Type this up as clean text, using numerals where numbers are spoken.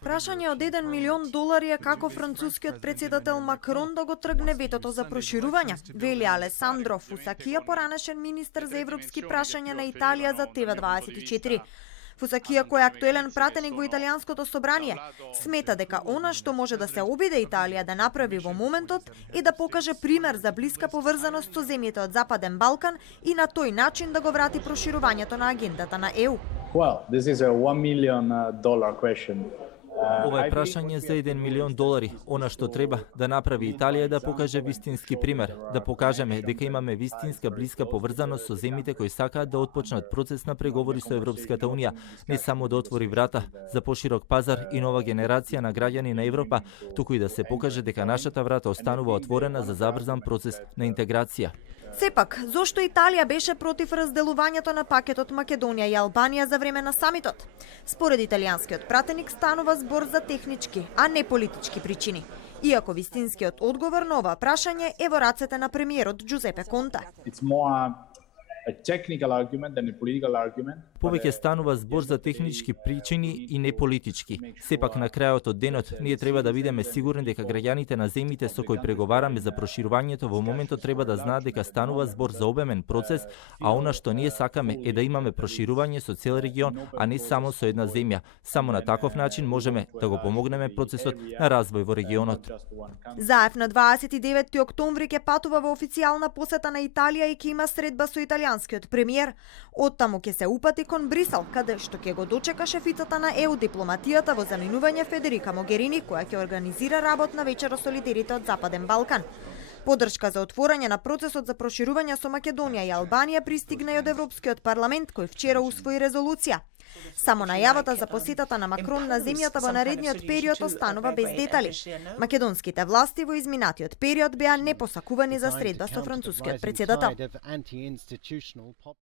Прашање од $1 милион е како францускиот председател Макрон да го тргне ветото за проширување, вели Алесандро Фусакија, поранешен министер за европски прашања на Италија за TV24. Фусакија, кој е актуелен пратеник во италијанското собрание, смета дека она што може да се обиде Италија да направи во моментот е да покаже пример за блиска поврзаност со земјите од Западен Балкан и на тој начин да го врати проширувањето на агендата на ЕУ. Well, this is a $1 million question. Ова е прашање за $1 милион. Она што треба да направи Италија е да покаже вистински пример, да покажеме дека имаме вистинска блиска поврзаност со земјите кои сакаат да отпочнат процес на преговори со Европската унија, не само да отвори врата за поширок пазар и нова генерација на граѓани на Европа, туку и да се покаже дека нашата врата останува отворена за забрзан процес на интеграција. Сепак, зошто Италија беше против разделувањето на пакетот Македонија и Албанија за време на самитот? Според италијанскиот пратеник станува збор за технички, а не политички причини. Иако вистинскиот одговор на ова прашање е во рацете на премиерот Джузепе Конте. Повеќе станува збор за технички причини и не политички. Сепак на крајот од денот ние треба да бидеме сигурни дека граѓаните на земјите со кои преговараме за проширувањето во моментот треба да знаат дека станува збор за обемен процес, а она што ние сакаме е да имаме проширување со цел регион, а не само со една земја. Само на таков начин можеме да го помогнеме процесот на развој во регионот. Заев на 29 октомври ќе патува во официјална посета на Италија и ќе има средба со италијанскиот премиер. Оттаму ќе се упати кон Брисел, каде што ќе го дочека шефицата на ЕУ дипломатијата во заминување Федерика Могерини, која ќе организира работна вечера со лидерите од Западен Балкан. Подршка за отворање на процесот за проширување со Македонија и Албанија пристигна и од Европскиот парламент, кој вчера усвои резолуција. Само најавата за посетата на Макрон на земјата во наредниот период останува без детали. Македонските власти во изминатиот период беа непосакувани за средба со францускиот председател.